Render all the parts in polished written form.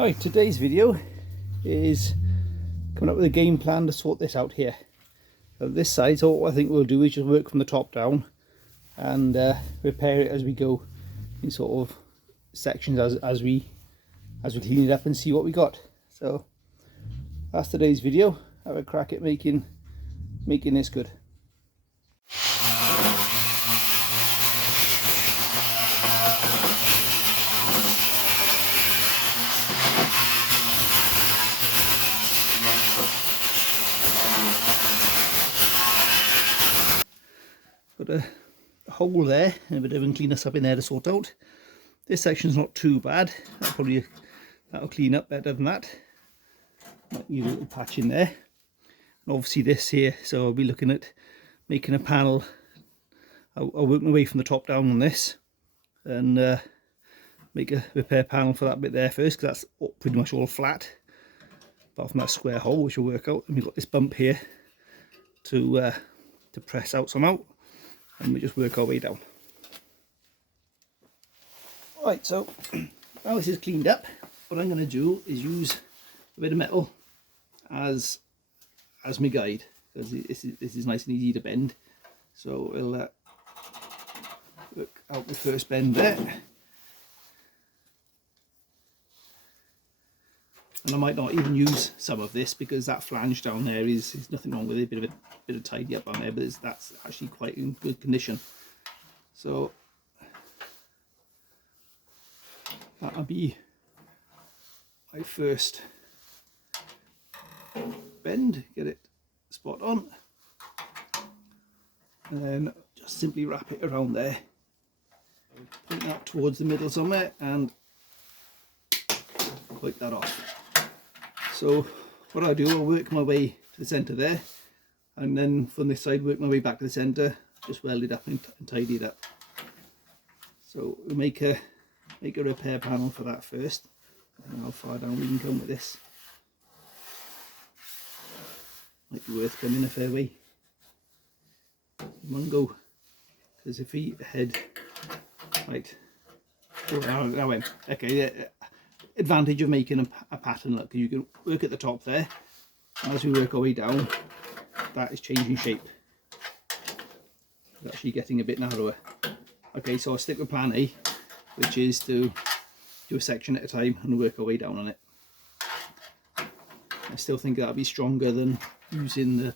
Right, today's video is coming up with a game plan to sort this out here. So this side, so what I think we'll do is just work from the top down and repair it as we go in sort of sections as we clean it up and see what we got. So that's today's video. Have a crack at making this good. Got a hole there and a bit of uncleanness up in there to sort out. This section's not too bad. That'll clean up better than that. Might need a little patch in there. And obviously this here, so I'll be looking at making a panel. I'll work my way from the top down on this and make a repair panel for that bit there first, because that's pretty much all flat apart from that square hole, which will work out. And we've got this bump here to press out some out, and we just work our way down. Right, so now this is cleaned up, what I'm going to do is use a bit of metal as my guide, because this is nice and easy to bend. So we'll work out the first bend there, and I might not even use some of this because that flange down there is nothing wrong with it. A bit of tidy up on there, but that's actually quite in good condition. So that'll be my first bend, get it spot on, and then just simply wrap it around there, point that towards the middle somewhere and click that off. So what I'll do, I'll work my way to the centre there, and then from this side work my way back to the centre, just weld it up and tidy it up. So we'll make a repair panel for that first, and how far down we can come with this. Might be worth coming a fair way. One go, because if we head right, that way. Okay, yeah. Advantage of making a pattern, look, you can work at the top there, and as we work our way down, that is changing shape. It's actually getting a bit narrower. Okay, so I'll stick with plan A, which is to do a section at a time and work our way down on it. I still think that'll be stronger than using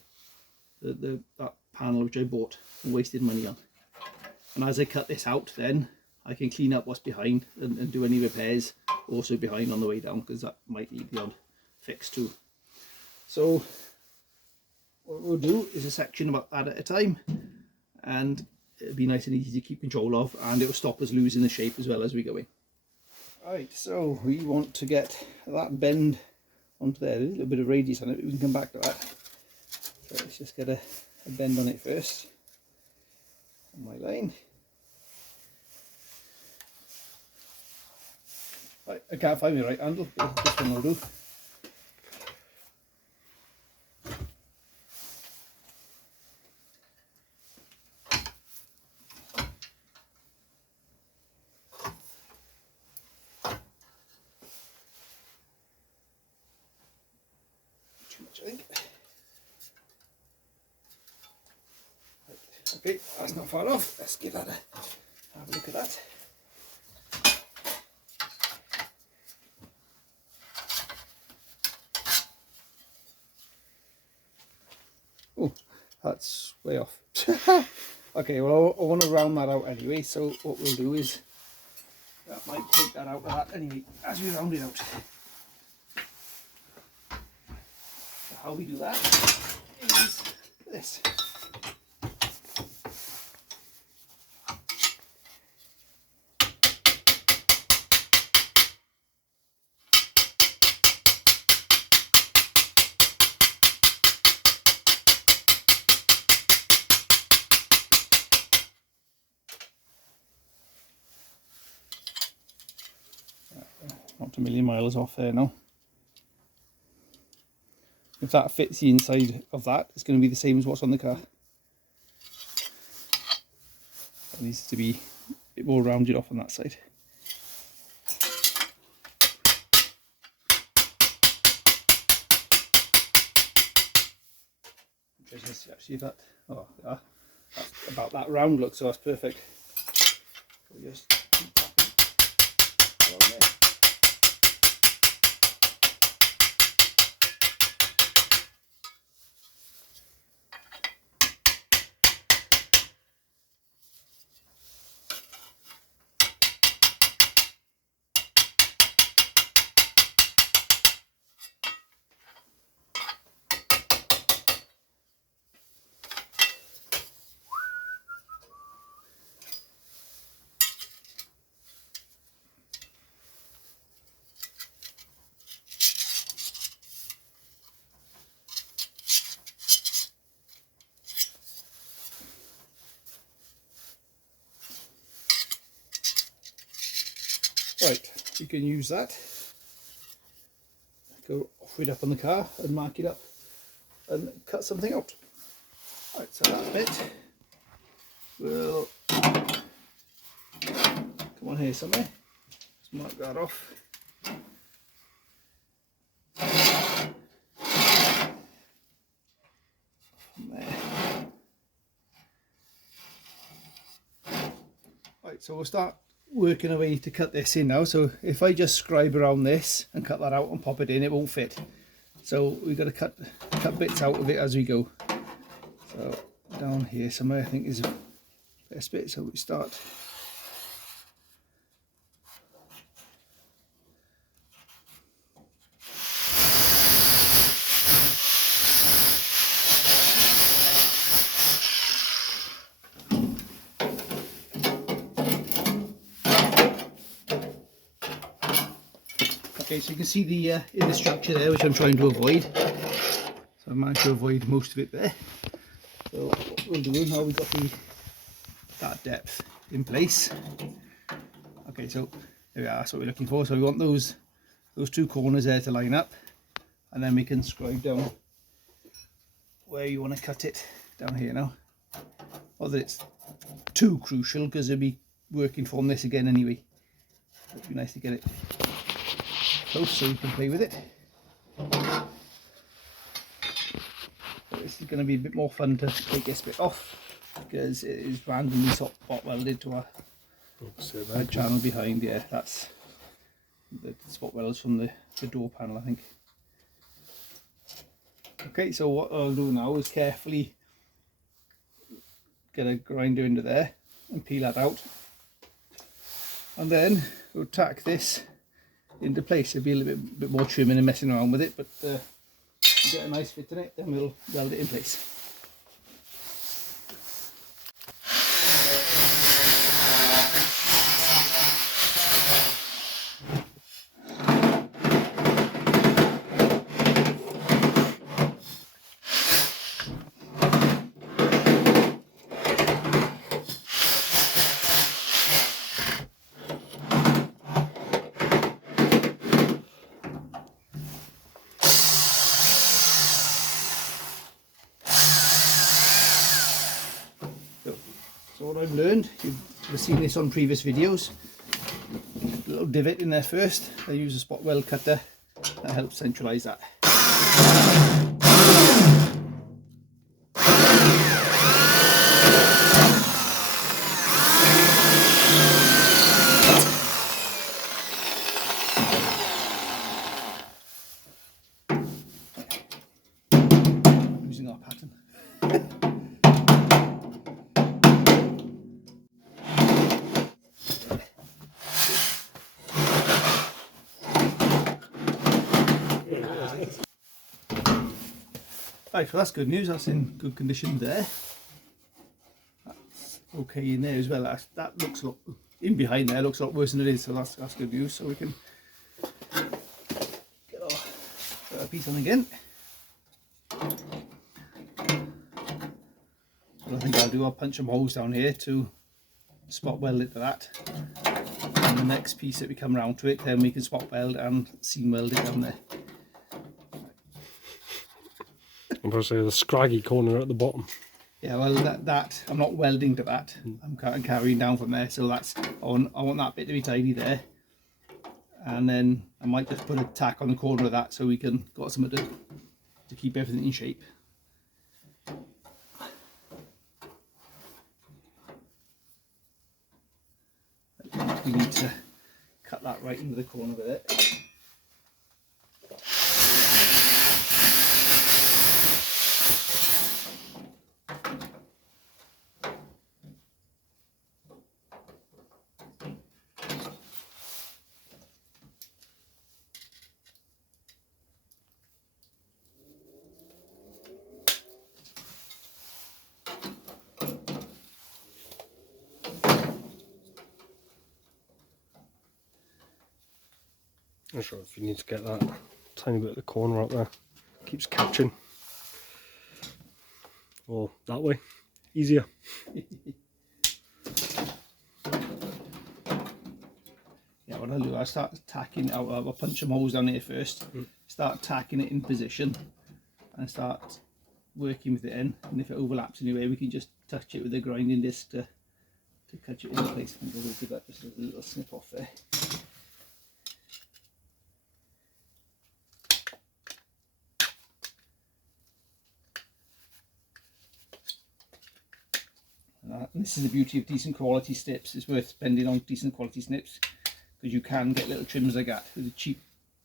that panel which I bought and wasted money on. And as I cut this out, then I can clean up what's behind and do any repairs also behind on the way down, because that might need the odd fix too. So what we'll do is a section about that at a time, and it'll be nice and easy to keep control of, and it will stop us losing the shape as well as we go in. Right, so we want to get that bend onto there. There's a little bit of radius on it, we can come back to that. So let's just get a bend on it first, on my line. Right, I can't find my right handle, but this one will do. Too much, I think. Right, okay, that's not far off. Let's give that have a look at that. Oh, that's way off. Okay, well, I want to round that out anyway, so what we'll do is that might take that out of that anyway as we round it out. So how we do that is this. Not a million miles off there now. If that fits the inside of that, it's going to be the same as what's on the car. It needs to be a bit more rounded off on that side. Just actually that. Oh, yeah, that's about that round look, so that's perfect. We'll just keep tapping along there. Right, you can use that. Go off it up on the car and mark it up and cut something out. Right, so that bit will come on here somewhere. Let's mark that off. There. Right, so we'll start working a way to cut this in now. So if I just scribe around this and cut that out and pop it in, it won't fit. So we've got to cut bits out of it as we go. So down here somewhere I think is the best bit. So we start. Okay, so you can see the in the structure there, which I'm trying to avoid. So I managed to avoid most of it there. So what we'll do now, we've got that depth in place. Okay, so there we are, that's what we're looking for. So we want those two corners there to line up, and then we can scribe down where you want to cut it down here now. Not that it's too crucial, because it'll be working from this again anyway. It'd be nice to get it close so you can play with it. So this is going to be a bit more fun to take this bit off, because it is randomly spot welded to a channel behind. Yeah, that's the spot welds from the door panel, I think. Okay, so what I'll do now is carefully get a grinder into there and peel that out, and then we'll tack this into place. It'll be a little bit more trimming and messing around with it, but to get a nice fit in it, then we'll weld it in place. So what I've learned, you've seen this on previous videos, a little divot in there first. I use a spot weld cutter, that helps centralise that. Using our pattern. Right, so that's good news. That's in good condition there. That's okay in there as well. That looks a lot, in behind there looks a lot worse than it is, so that's good news. So we can get our piece on again. What I think I'll do, I'll punch some holes down here to spot weld it to that. And the next piece that we come round to it, then we can spot weld and seam weld it down there. I'm going to say the scraggy corner at the bottom. Yeah, well, that I'm not welding to that. I'm carrying down from there, so that's I want that bit to be tidy there, and then I might just put a tack on the corner of that so we can got something to keep everything in shape. we need to cut that right into the corner with it. I'm not sure if you need to get that tiny bit of the corner out there. Keeps catching. Or that way. Easier. Yeah, what I'll do, I'll start tacking out. I'll punch some holes down here first. Start tacking it in position and start working with it in. And if it overlaps anyway, we can just touch it with a grinding disc to cut it into place. I think we'll give that just a little snip off there. And this is the beauty of decent quality snips. It's worth spending on decent quality snips because you can get little trims like that. With the cheap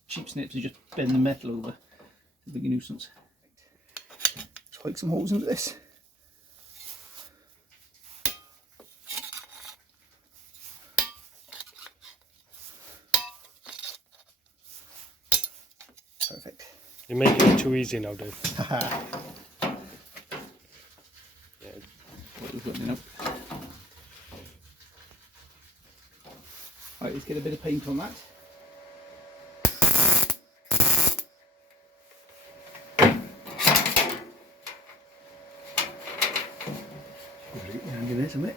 snips, you just bend the metal over. It's a big nuisance. Let's poke some holes into this. Perfect. You're making it too easy now, Dave. What we've got now. Right, let's get a bit of paint on that. Really handy there, isn't it?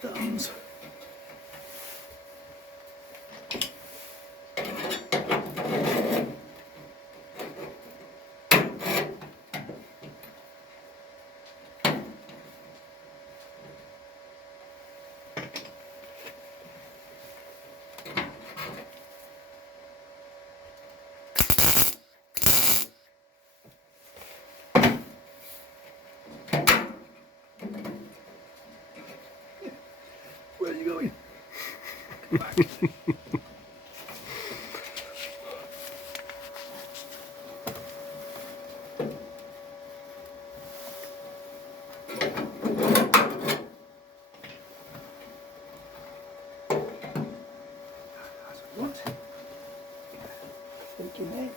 Thumbs. Where are you going? Come back. That's what you want. Thank you, mate.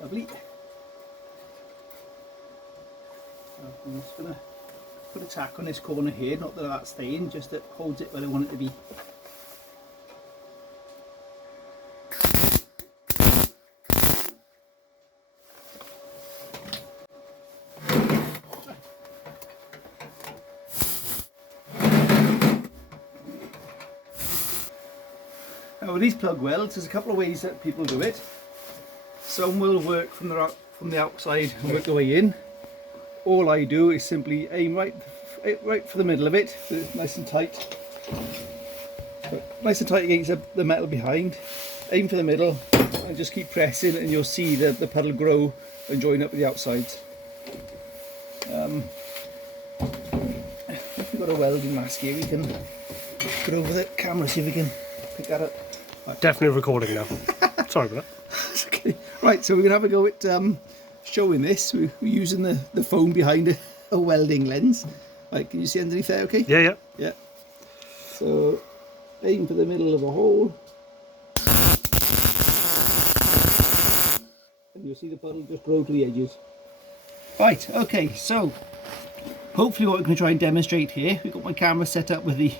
Lovely. I'm just going to put a tack on this corner here, not that that's staying, just that holds it where I want it to be. Now with these plug welds, there's a couple of ways that people do it. Some will work from the outside and work their way in. All I do is simply aim right for the middle of it, so it's nice and tight. Nice and tight against the metal behind. Aim for the middle and just keep pressing, and you'll see the puddle grow and join up with the outsides. If we've got a welding mask here, we can put over the camera, see if we can pick that up. Definitely recording now. Sorry about that. Okay. Right, so we're going to have a go at showing this. We're using the foam behind a welding lens. Right, can you see underneath there okay? Yeah. Yeah. So aim for the middle of a hole. And you'll see the puddle just grow to the edges. Right, okay, so hopefully what we're going to try and demonstrate here, we've got my camera set up with the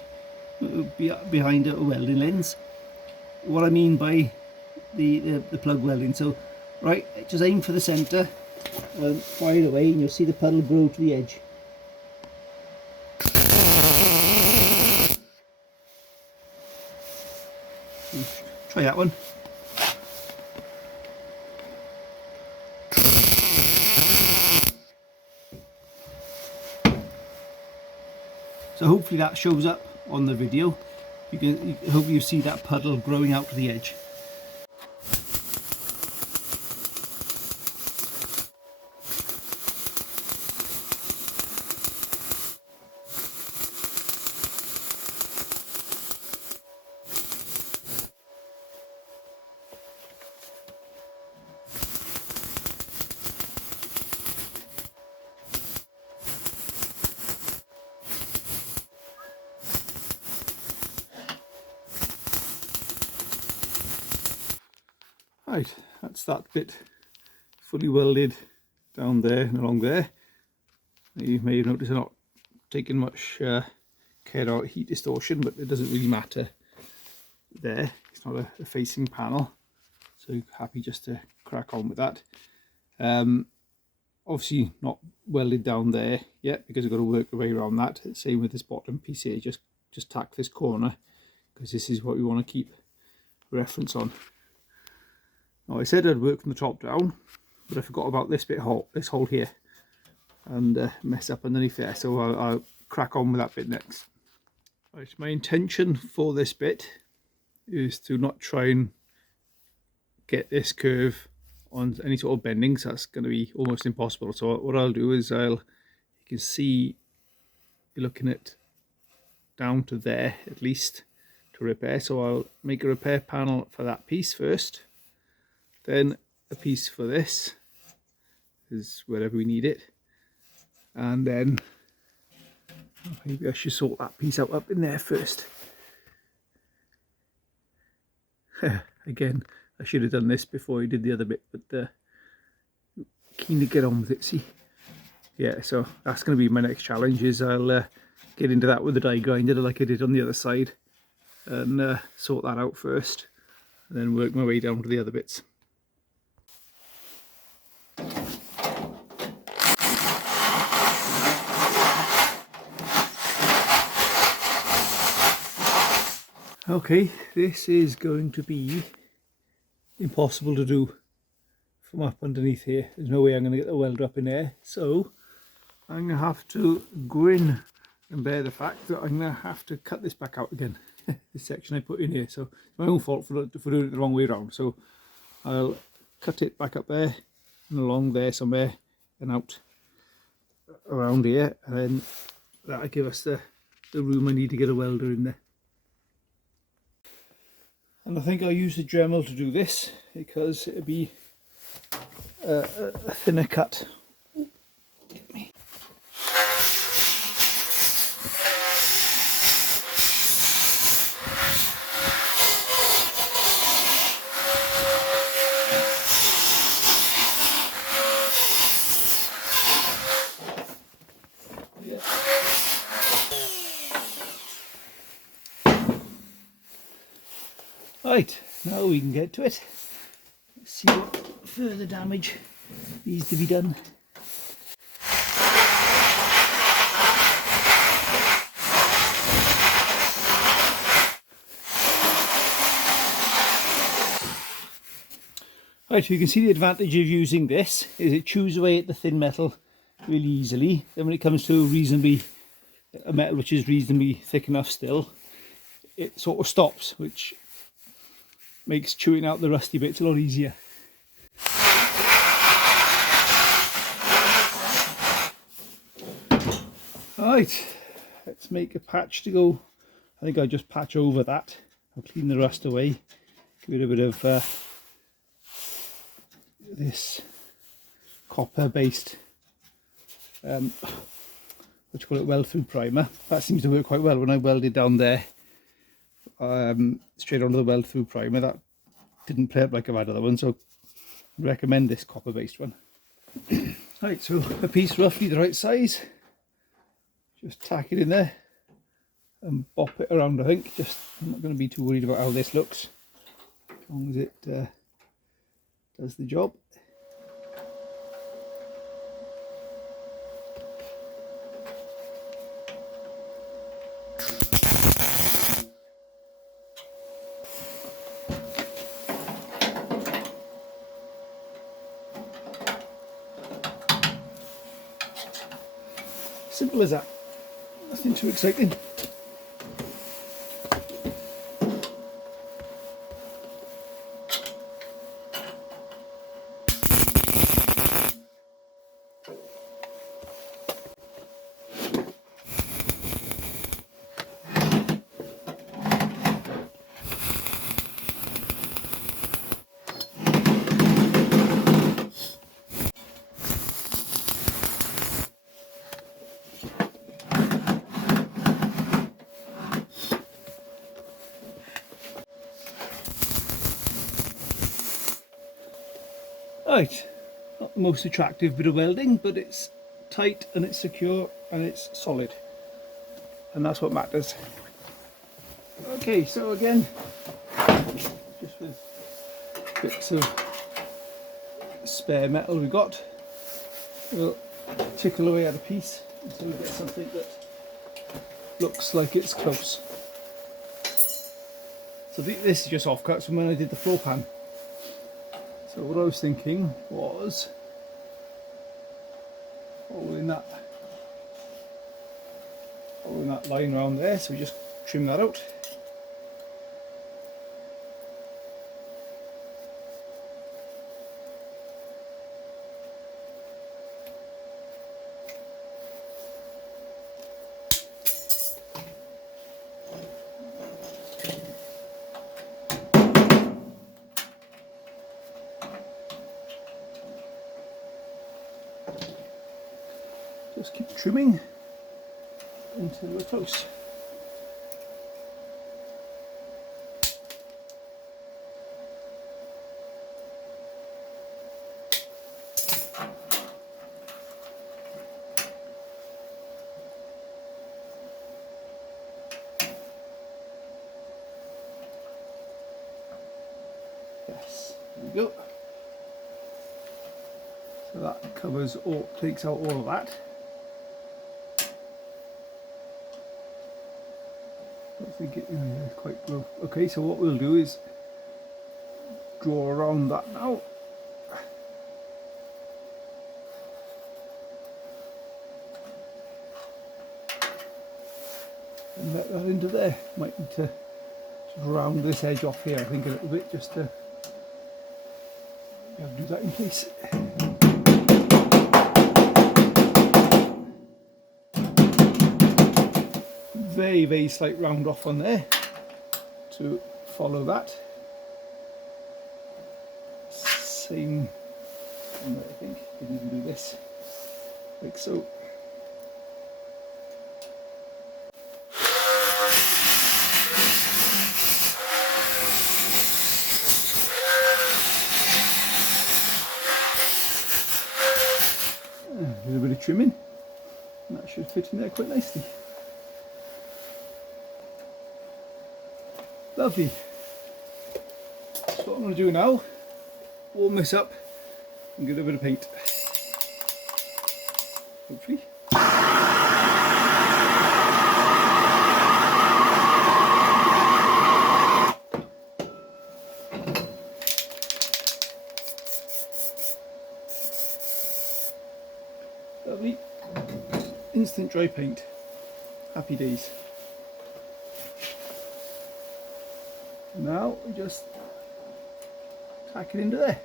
behind a welding lens. What I mean by the plug welding, so right, just aim for the centre and fire away, and you'll see the puddle grow to the edge. Try that one. So hopefully that shows up on the video. Hopefully you see that puddle growing out to the edge. Right, that's that bit fully welded down there and along there. You may have noticed I'm not taking much care about heat distortion, but it doesn't really matter there. It's not a facing panel, so happy just to crack on with that. Obviously not welded down there yet because I've got to work the way around that. Same with this bottom piece here, just tack this corner because this is what we want to keep reference on. Now I said I'd work from the top down, but I forgot about this bit hole, this hole here, and mess up underneath there, so I'll crack on with that bit next. Right, my intention for this bit is to not try and get this curve on any sort of bending, so that's going to be almost impossible. So what I'll do is you can see you're looking at down to there at least to repair, so I'll make a repair panel for that piece first, then a piece for this is wherever we need it, and then maybe I should sort that piece out up in there first. Again, I should have done this before I did the other bit, but keen to get on with it. See, yeah, so that's going to be my next challenge, is I'll get into that with the die grinder like I did on the other side, and sort that out first, and then work my way down to the other bits. Okay, this is going to be impossible to do from up underneath here. There's no way I'm going to get the welder up in there, so I'm going to have to grin and bear the fact that I'm going to have to cut this back out again. This section I put in here, so it's my own fault for doing it the wrong way around. So I'll cut it back up there and along there somewhere and out around here, and then that'll give us the room I need to get a welder in there. And I think I'll use the Dremel to do this because it'll be a thinner cut. Get me. Right, now we can get to it. Let's see what further damage needs to be done. Right, so you can see the advantage of using this is it chews away at the thin metal really easily. Then when it comes to a metal which is reasonably thick enough still, it sort of stops, which makes chewing out the rusty bits a lot easier. Right, let's make a patch to go. I think I'll just patch over that. I'll clean the rust away, give it a bit of this copper based what you call it, weld through primer. That seems to work quite well. When I welded down there straight onto the weld through primer, that didn't play up like I've had other ones, so I recommend this copper based one. Right, so a piece roughly the right size, just tack it in there and bop it around. I think I'm not going to be too worried about how this looks as long as it does the job. Simple as that, nothing too exciting. Right, not the most attractive bit of welding, but it's tight and it's secure and it's solid, and that's what matters. Okay, so again, just with bits of spare metal we got, we'll tickle away at a piece until we get something that looks like it's close. So this is just offcuts from when I did the floor pan. So what I was thinking was following that line around there, so we just trim that out. Just keep trimming until we're close. Yes, there we go. So that covers all, takes out all of that. I think it's quite low. Okay, so what we'll do is draw around that now. And let that into there. Might need to round this edge off here, I think, a little bit, just to do that in place. Very, very slight round off on there to follow that. Same on there, I think. You can even do this, like so. A little bit of trimming, and that should fit in there quite nicely. Lovely. So what I'm going to do now, warm this up and give it a bit of paint. Hopefully. Lovely. Instant dry paint. Happy days. Now we just tack it into there.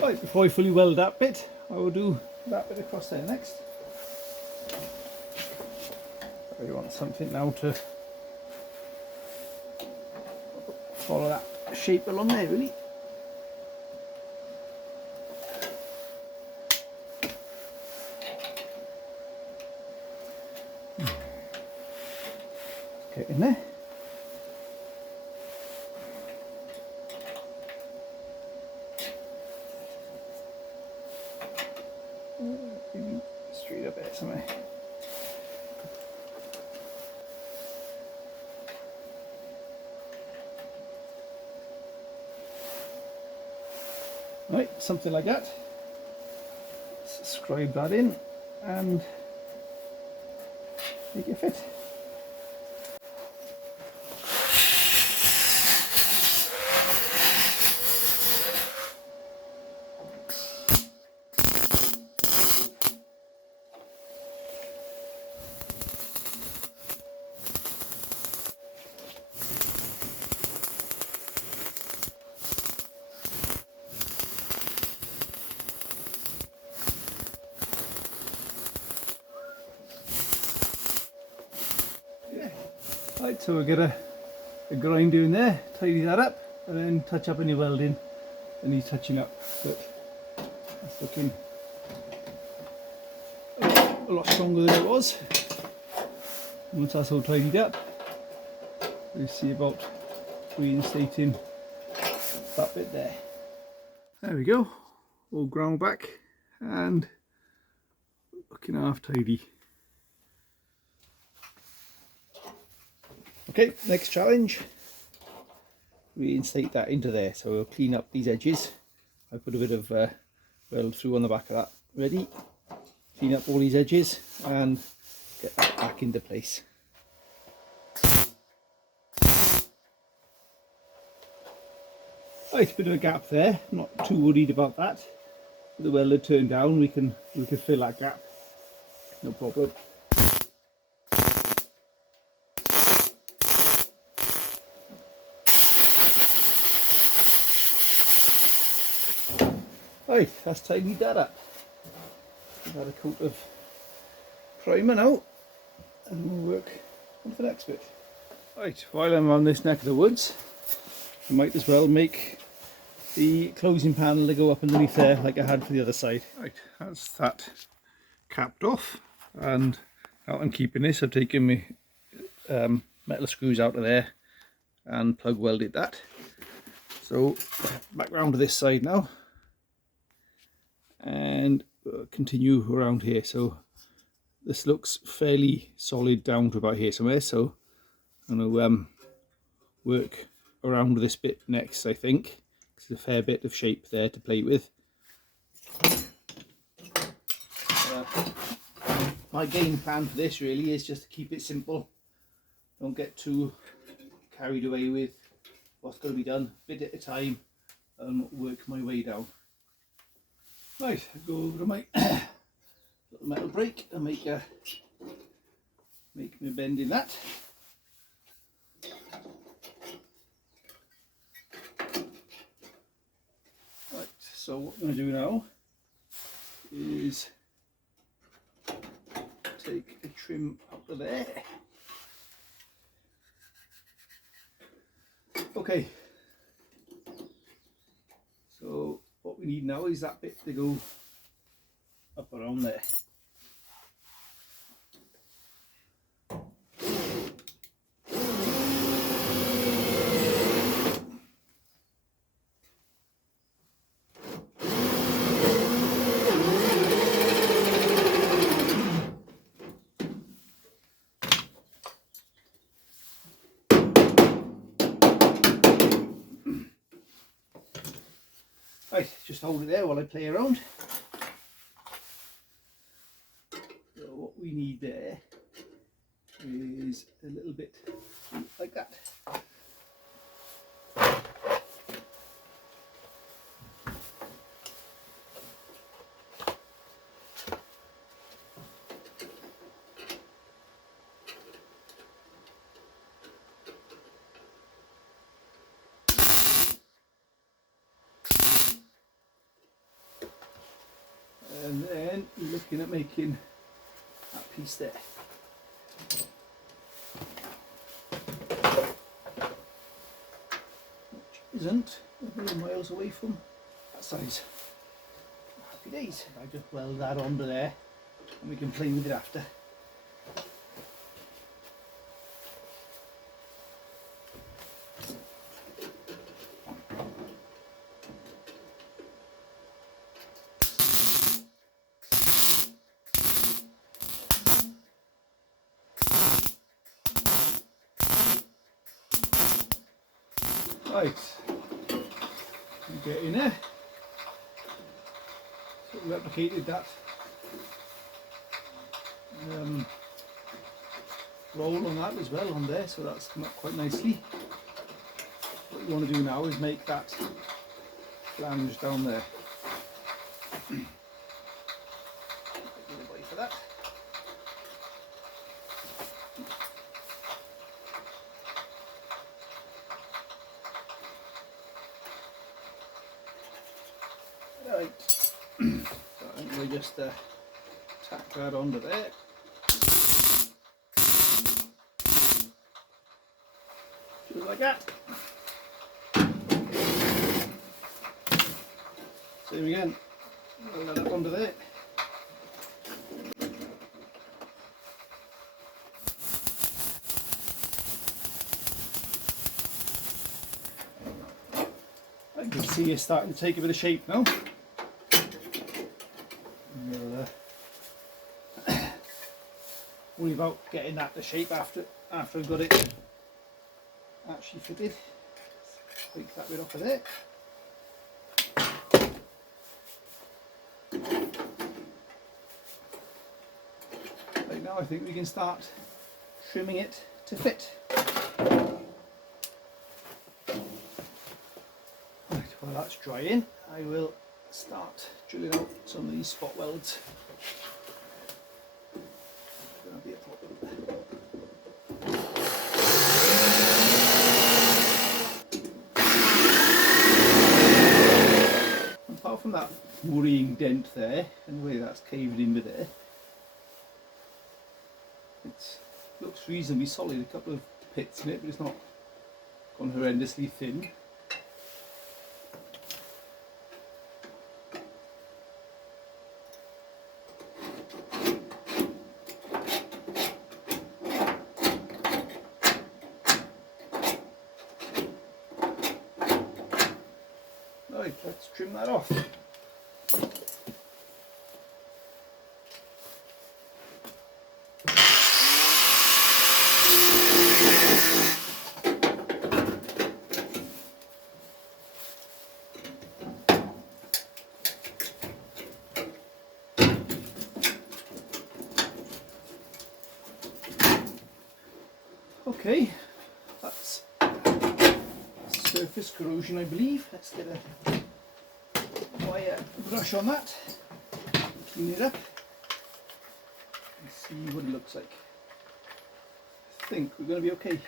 Right, before I fully weld that bit, I will do that bit across there next. So you want something now to follow that shape along there, really. Get in there. Straight up there somewhere. Right, something like that. Let's scribe that in and make it fit. Right, so we'll get a grinder in there, tidy that up, and then touch up any welding that needs touching up. But that's looking a lot stronger than it was. Once that's all tidied up, we'll see about reinstating that bit there. There we go, all ground back and looking half tidy. Okay, next challenge, reinstate that into there. So we'll clean up these edges. I put a bit of weld through on the back of that ready. Clean up all these edges and get that back into place. Right, bit of a gap there, not too worried about that. With the welder turned down, we can fill that gap, no problem. Right, that's tidied that up. We've had a coat of primer now, and we'll work on the next bit. Right, while I'm on this neck of the woods, I might as well make the closing panel to go up underneath there like I had for the other side. Right, that's that capped off, and now I'm keeping this. I've taken my metal screws out of there and plug welded that. So back round to this side now, and continue around here. So this looks fairly solid down to about here somewhere, so I'm going to work around this bit next, I think. There's a fair bit of shape there to play with. My game plan for this really is just to keep it simple. Don't get too carried away with what's going to be done, bit at a time, and work my way down. Right, I'll go over to my little metal brake and make me bend in that. Right, so what I'm going to do now is take a trim out of there. Okay, so what we need now is that bit to go up around there. Right, just hold it there while I play around. So what we need there is a little bit like that. And then you're looking at making that piece there. Which isn't a million miles away from that size. Happy days. I just weld that onto there and we can play with it after. Right, you get in there. So we replicated that roll on that as well on there, so that's come up quite nicely. What you want to do now is make that flange down there. Give a bite for that. Right, so I think we just tack that onto there. like that. Same again, weld that up onto there. I can see it's starting to take a bit of shape now. We'll worry about getting that to shape after I've got it actually fitted. Take that bit off of there. Right, now I think we can start trimming it to fit. Right, while that's drying, I will start drilling out some of these spot welds. Gonna be a problem. Apart from that worrying dent there, and the way that's caved in with there, it looks reasonably solid. A couple of pits in it, but it's not gone horrendously thin. Right, let's trim that off. Okay, that's surface corrosion, I believe. Let's get a wire brush on that, clean it up, and see what it looks like. I think we're going to be okay.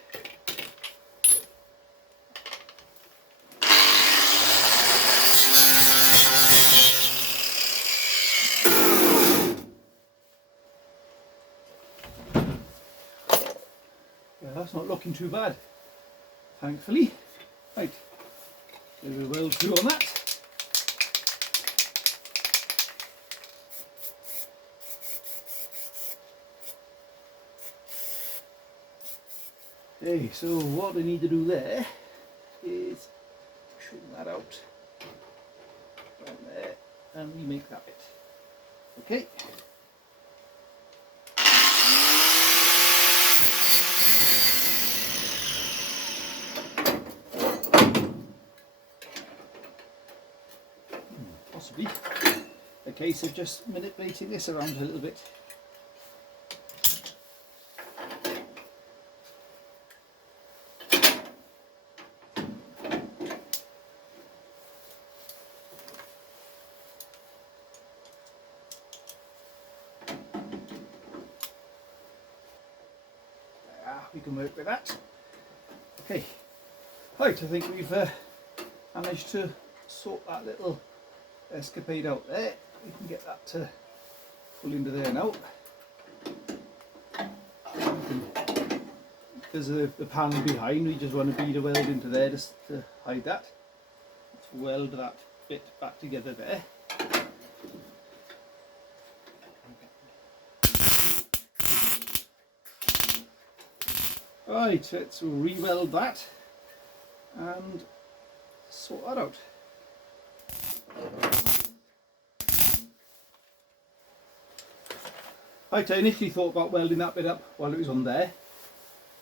Yeah, that's not looking too bad, thankfully. Right, give it a weld through on that. Okay, so what I need to do there is trim that out from there and remake that bit. Okay. Possibly a case of just manipulating this around a little bit. We can work with that. Okay, right, I think we've managed to sort that little escapade out there. We can get that to pull into there now. Because of the panel behind, we just want a bead of weld into there just to hide that. Let's weld that bit back together there. Right, let's re-weld that and sort that out. Right, I initially thought about welding that bit up while it was on there,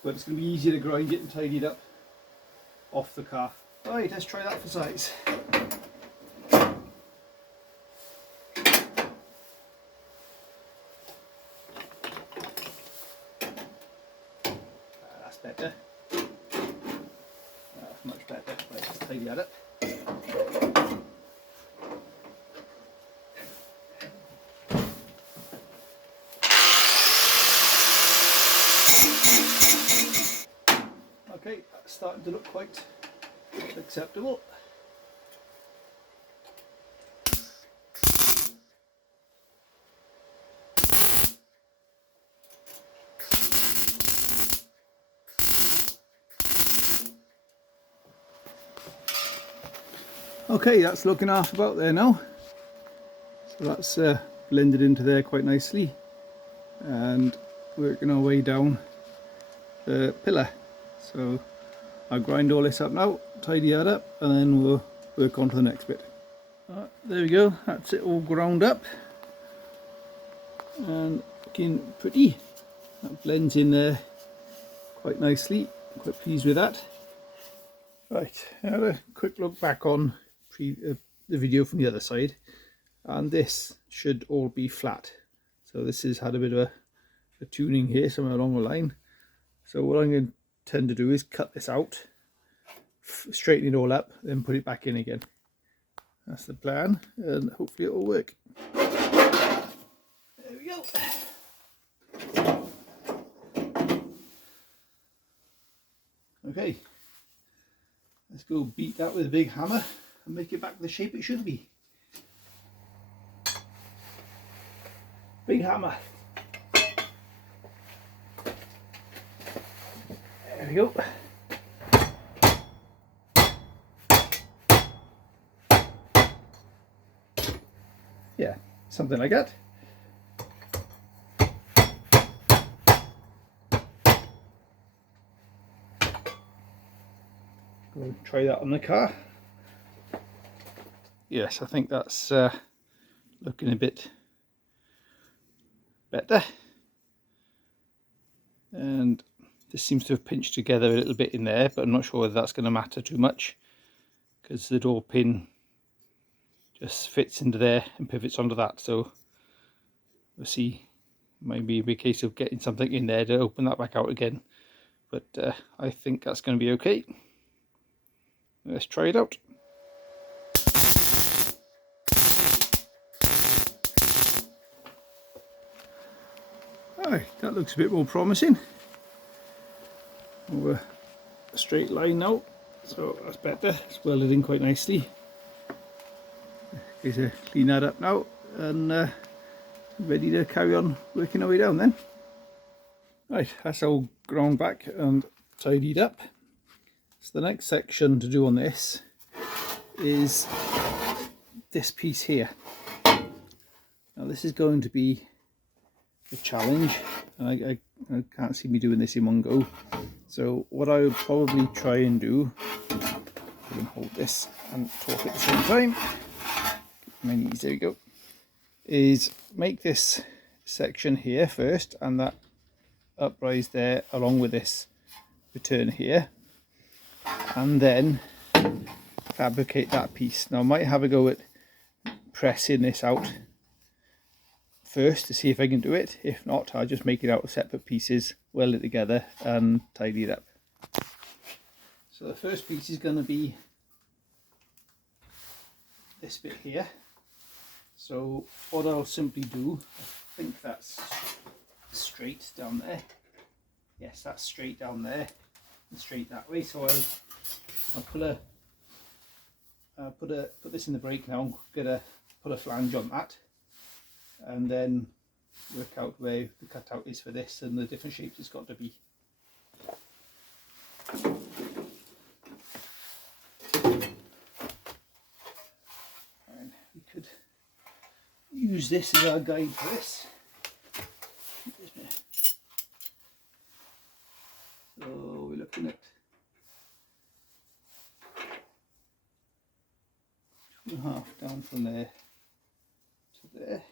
but it's going to be easier to grind it and tidy it up off the car. Right, let's try that for size. That's better. That's much better. Right, let's tidy that up. Okay, that's starting to look quite acceptable. Okay, that's looking half about there now. So that's blended into there quite nicely, and working our way down the pillar. So I'll grind all this up now, tidy that up, and then we'll work on to the next bit. There we go, that's it all ground up and looking pretty. That blends in there quite nicely, quite pleased with that. Right, have a quick look back on the video from the other side, and this should all be flat. So this has had a bit of a tuning here somewhere along the line. So what I'm going to tend to do is cut this out, straighten it all up, then put it back in again. That's the plan, and hopefully it will work. There we go. Okay, let's go beat that with a big hammer and make it back the shape it should be. Big hammer. There we go. Yeah, something like that. Go try that on the car. Yes, I think that's looking a bit better. And this seems to have pinched together a little bit in there, but I'm not sure whether that's going to matter too much, because the door pin just fits into there and pivots onto that. So we'll see. Maybe be a case of getting something in there to open that back out again, but I think that's going to be okay. Let's try it out. Alright, that looks a bit more promising. Over a straight line now, so that's better. It's welded in quite nicely. Okay, so clean that up now, and ready to carry on working our way down then. Right, that's all ground back and tidied up. So the next section to do on this is this piece here. Now this is going to be a challenge, and I can't see me doing this in one go. So what I would probably try and do, I can hold this and talk at the same time. My knees, there we go. Is make this section here first, and that uprise there along with this return here, and then fabricate that piece. Now I might have a go at pressing this out first to see if I can do it. If not, I'll just make it out of separate pieces, weld it together and tidy it up. So the first piece is going to be this bit here. So what I'll simply do, I think that's straight down there. Yes, that's straight down there and straight that way. So I'll put this in the brake now. Put a flange on that, and then work out where the cutout is for this and the different shapes it's got to be. And we could use this as our guide for this. So we're looking at 2.5 down from there to there.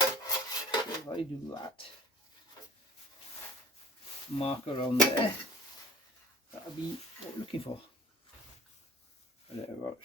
So if I do that, mark around there, that'll be what we're looking for. Thereabouts.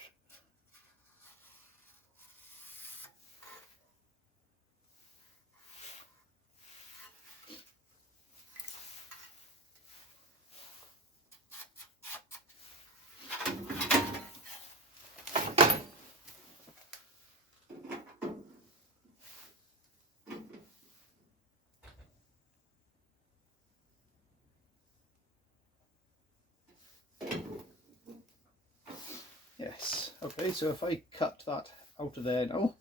Yes, okay, so if I cut that out of there now,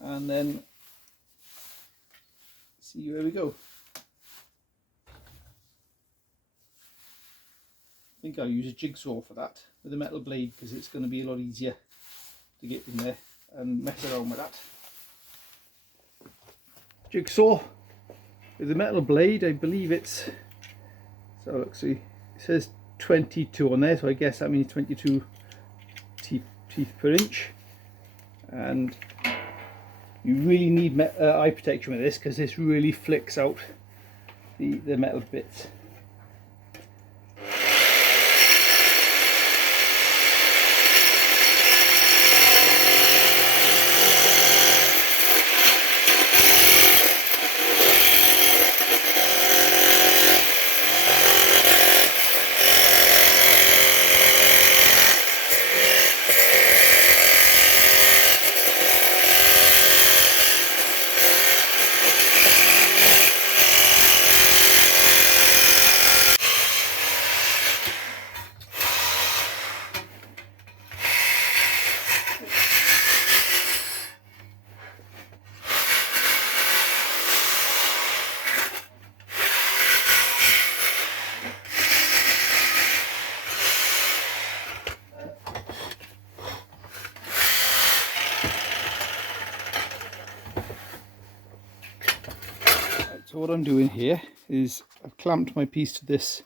and then see where we go. think I'll use a jigsaw for that with a metal blade, because it's going to be a lot easier to get in there and mess around with that. Jigsaw with a metal blade, I believe it's, so look, see, it says 22 on there, so I guess that means 22 teeth per inch. And you really need eye protection with this, because this really flicks out the metal bits. So what I'm doing here is I've clamped my piece to this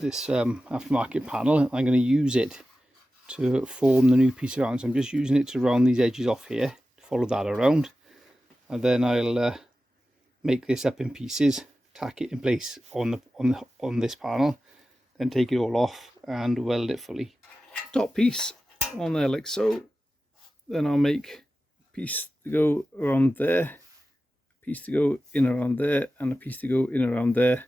aftermarket panel. I'm going to use it to form the new piece around. So I'm just using it to round these edges off here, to follow that around, and then I'll make this up in pieces, tack it in place on this panel, then take it all off and weld it fully. Top piece on there like so. Then I'll make a piece to go around there, piece to go in around there, and a piece to go in around there,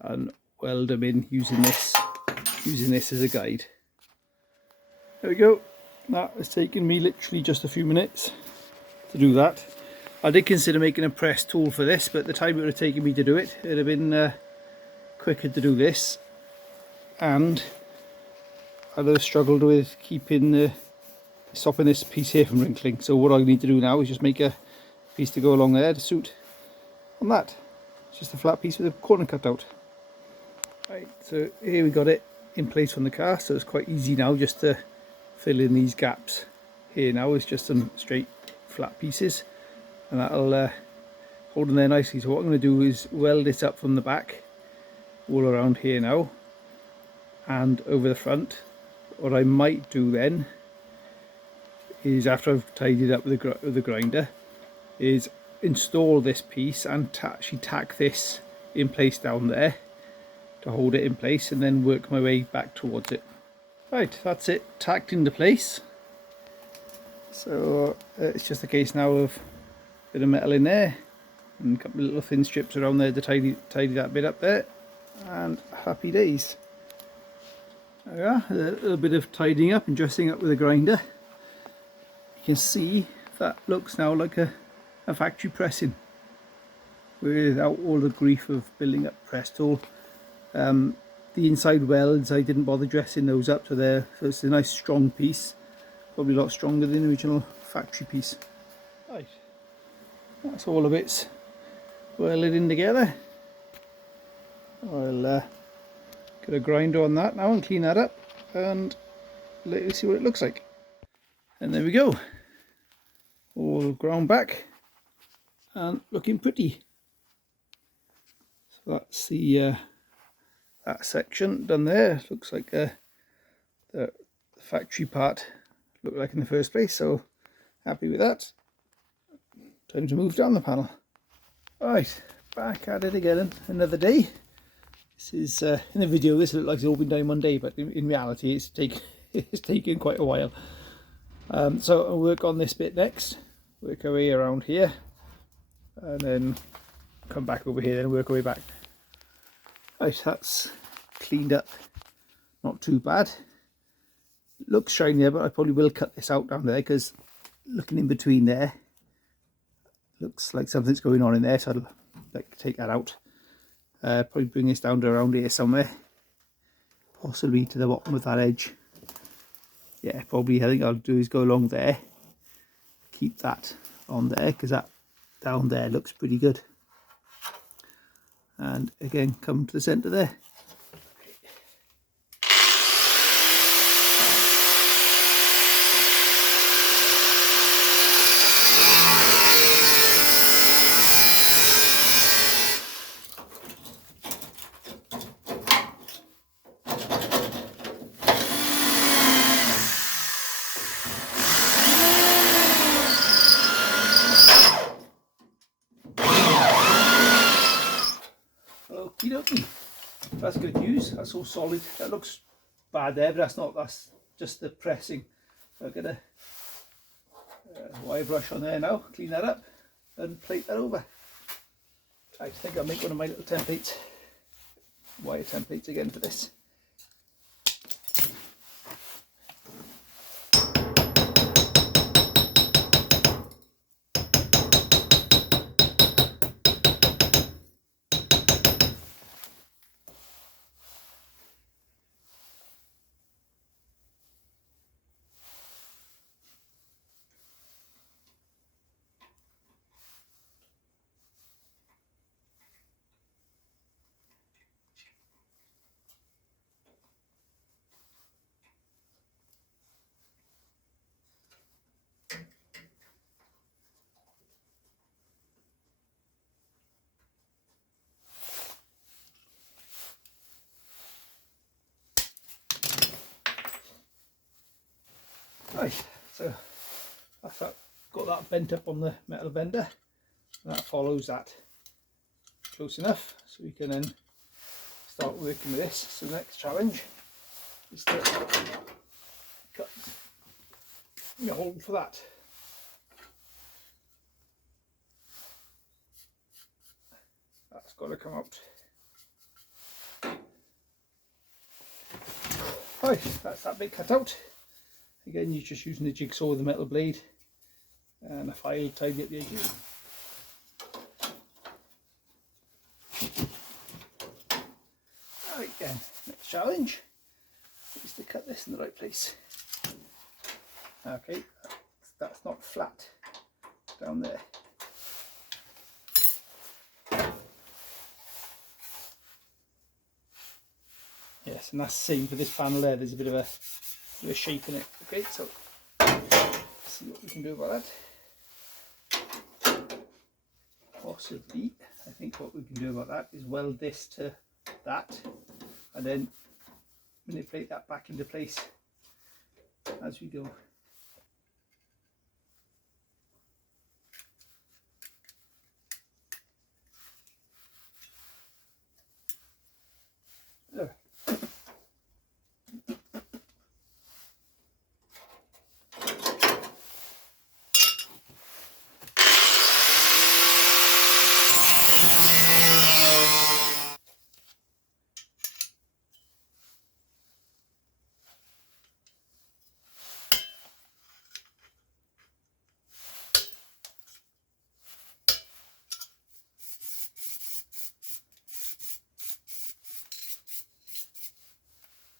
and weld them in using this as a guide. There we go. That has taken me literally just a few minutes to do that. I did consider making a press tool for this, but the time it would have taken me to do it, it'd have been quicker to do this, and I'd have struggled with stopping this piece here from wrinkling. So what I need to do now is just make a piece to go along there to suit on that. It's just a flat piece with a corner cut out. Right, so here we got it in place from the car, so it's quite easy now just to fill in these gaps. Here now is just some straight flat pieces, and that'll hold in there nicely. So what I'm going to do is weld it up from the back all around here now and over the front. What I might do then is, after I've tidied up with the grinder, is install this piece and actually tack this in place down there to hold it in place, and then work my way back towards it. Right, that's it tacked into place. So it's just a case now of a bit of metal in there and a couple of little thin strips around there to tidy that bit up there, and happy days. There we are, a little bit of tidying up and dressing up with a grinder. You can see that looks now like a factory pressing without all the grief of building up press tool. The inside welds, I didn't bother dressing those up, so it's a nice strong piece, probably a lot stronger than the original factory piece. Right, that's all the bits welded in together. I'll get a grinder on that now and clean that up and let you see what it looks like. And there we go, all ground back and looking pretty. So that's the that section done there. Looks like the factory part looked like in the first place, so happy with that. Time to move down the panel. Right, back at it again another day. This is in the video this looked like it's all been done in one day, but in reality it's taken quite a while. So I'll work on this bit next, work our way around here, and then come back over here and work our way back. Right, that's cleaned up, not too bad. It looks shinier, but I probably will cut this out down there, because looking in between there looks like something's going on in there, so I'll like take that out. Probably bring this down to around here somewhere, possibly to the bottom of that edge. Yeah, probably I think I'll do is go along there, keep that on there, because that down there looks pretty good. And again, come to the centre there. That's all solid. That looks bad there, but that's not. That's just the pressing. So I'll get a wire brush on there now. Clean that up and plate that over. I think I'll make one of my little templates. Wire templates again for this. Right, so I've got that bent up on the metal bender, and that follows that close enough, so we can then start working with this. So the next challenge is to cut the hole for that. That's got to come out. Right, that's that bit cut out. Again, you're just using the jigsaw with the metal blade and a file to tidy up the edges. Right then, next challenge is to cut this in the right place. Okay, that's not flat down there. Yes, and that's the same for this panel there. There's a bit of a shape in it. Okay, so let's see what we can do about that. Possibly, I think what we can do about that is weld this to that and then manipulate that back into place as we go. There.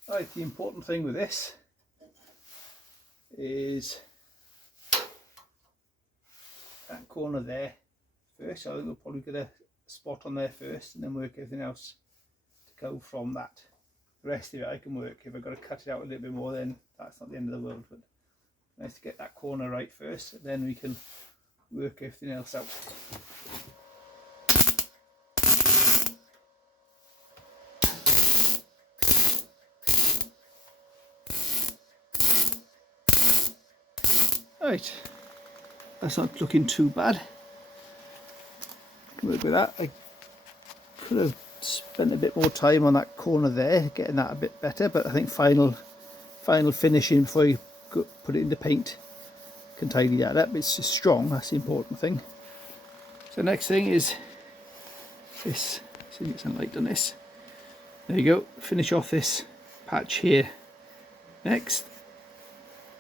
Right, the important thing with this is that corner there first. So I think we'll probably get a spot on there first and then work everything else to go from that. The rest of it I can work. If I've got to cut it out a little bit more, then that's not the end of the world, but nice to get that corner right first, and then we can work everything else out. Right, that's not looking too bad. Work with that. I could have spent a bit more time on that corner there, getting that a bit better, but I think final finishing before you put it into paint can tidy that up. It's just strong, that's the important thing. So next thing is this. See, get some light on this. There you go. Finish off this patch here. Next,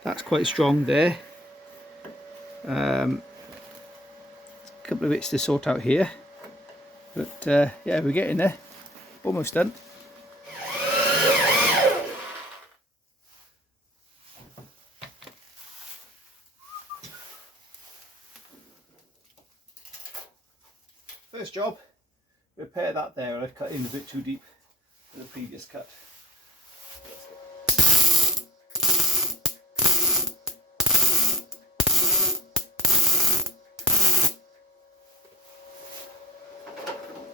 that's quite strong there. A couple of bits to sort out here, but yeah, we're getting there. Almost done. First job, repair that there. I've cut in a bit too deep for the previous cut.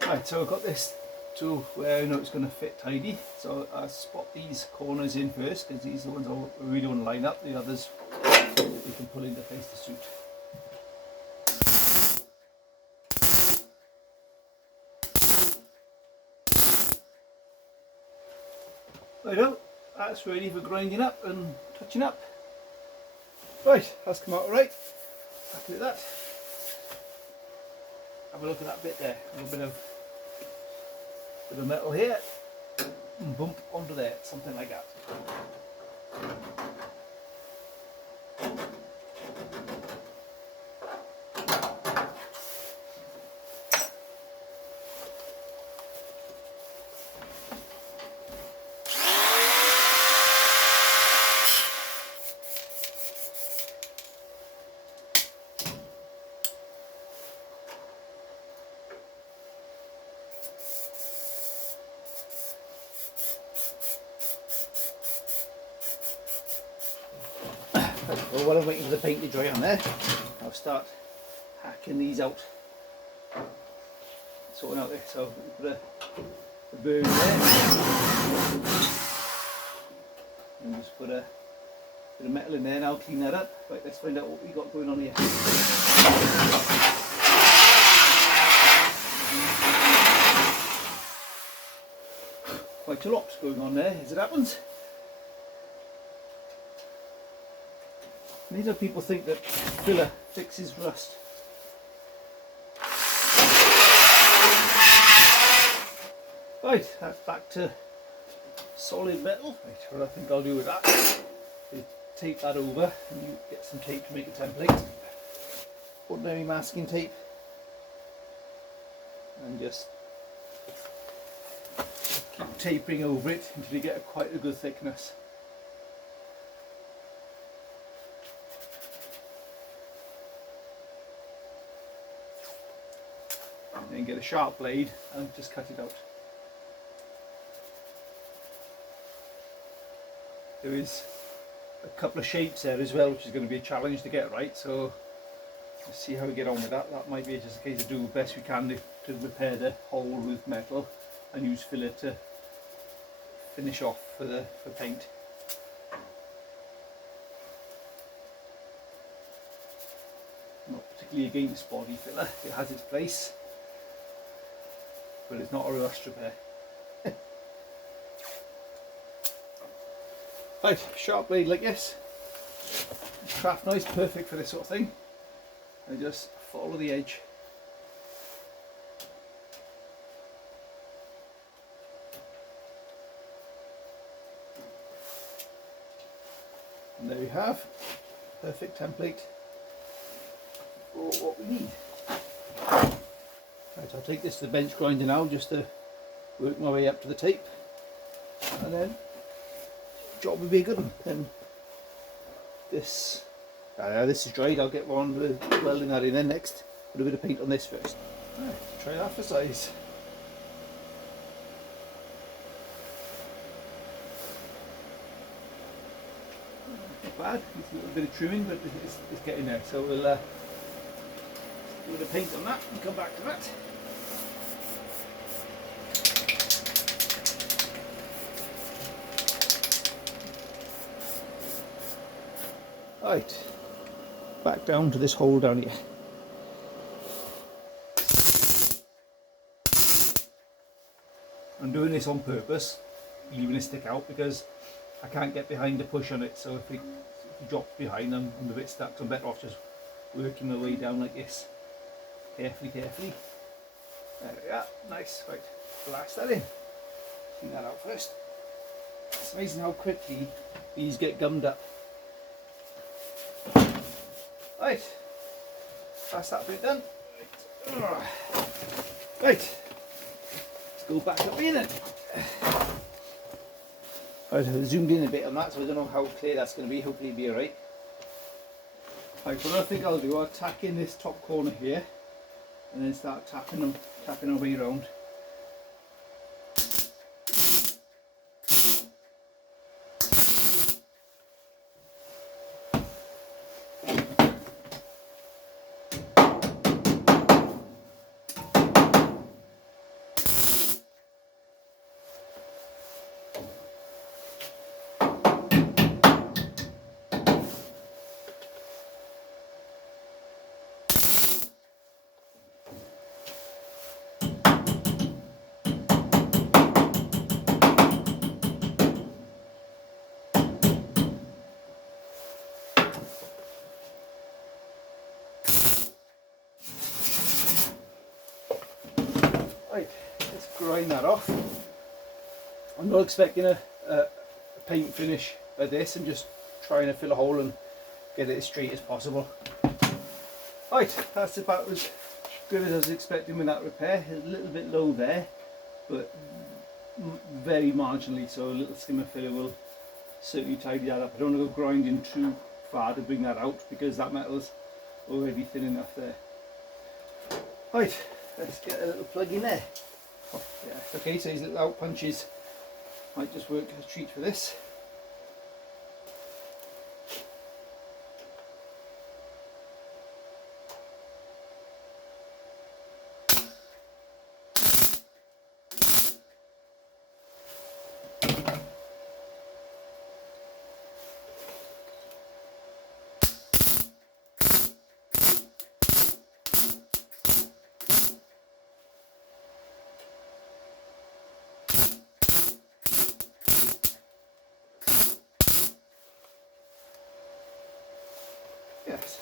Right, so I've got this to where I know it's going to fit tidy, so I spot these corners in first because these are the ones I really want to line up. The others we can pull into place to suit. Righto, that's ready for grinding up and touching up. Right, that's come out alright. Happy with that. Have a look at that bit there. A little bit of metal here. And bump onto there, something like that. Well, while I'm waiting for the paint to dry on there, I'll start hacking these out, sorting out this. So put a burn there, and just put a bit of metal in there, and I'll clean that up. Right, let's find out what we got going on here. Quite a lot's going on there, as it happens. These are people think that filler fixes rust. Right, that's back to solid metal. Right, what I think I'll do with that is tape that over, and you get some tape to make a template. Ordinary masking tape, and just keep tapering over it until you get quite a good thickness. Then get a sharp blade and just cut it out. There is a couple of shapes there as well, which is going to be a challenge to get right, so let's see how we get on with that. That might be just a case of do the best we can to repair the hole with metal and use filler to finish off for paint. Not particularly against body filler, it has its place, but it's not a rust repair. Right, sharp blade like this. Craft knife, perfect for this sort of thing. And just follow the edge. And there we have perfect template for what we need. Right, I'll take this to the bench grinder now just to work my way up to the tape, and then job will be a good one. And this is dried. I'll get one with welding that in then next. Put a bit of paint on this first. Right, try that for size. Not bad. It's a little bit of trimming, but it's getting there. So we'll do a bit of paint on that and come back to that. Right, back down to this hole down here. I'm doing this on purpose, leaving it stick out because I can't get behind to push on it, so if it drops behind, I'm a bit stuck, so I'm better off just working my way down like this. Carefully. There we are, nice. Right, blast that in. Clean that out first. It's amazing how quickly these get gummed up. Right, that's that bit done. Right, let's go back up here then. Right, I've zoomed in a bit on that, so I don't know how clear that's going to be. Hopefully it'll be alright. Right, what I think I'll do, I'll tack in this top corner here, and then start tapping our way around. grind that off. I'm not expecting a paint finish like this. I'm just trying to fill a hole and get it as straight as possible. Right, that's about as good as I was expecting with that repair. A little bit low there, but very marginally, so a little skim of filler will certainly tidy that up. I don't want to go grinding too far to bring that out because that metal's already thin enough there. Right, let's get a little plug in there. Yeah, okay, so these little out punches might just work as a treat for this. Yes,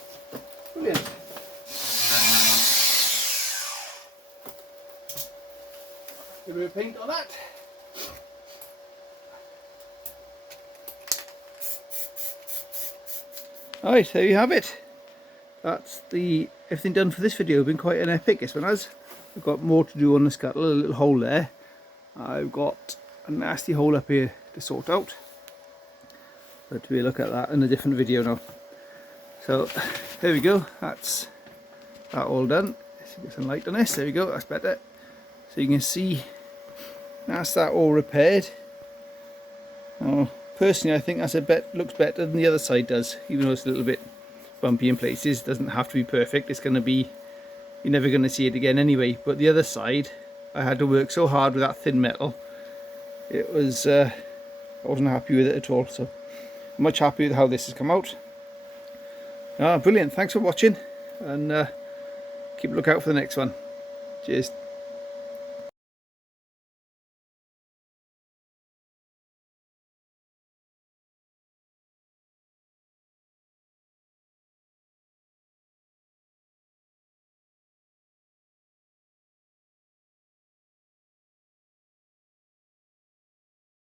brilliant. A bit of paint on that. Alright, there you have it. That's everything done for this video. Been quite an epic, this one has. I've got more to do on the scuttle, a little hole there. I've got a nasty hole up here to sort out. But we'll look at that in a different video now. So there we go, that's that all done. Let's get some light on this, there we go, that's better. So you can see that's that all repaired. Now, personally I think that's looks better than the other side does, even though it's a little bit bumpy in places. It doesn't have to be perfect, it's going to be, you're never going to see it again anyway. But the other side, I had to work so hard with that thin metal, it was, I wasn't happy with it at all. So I'm much happy with how this has come out. Brilliant, thanks for watching, and keep a look out for the next one. Cheers.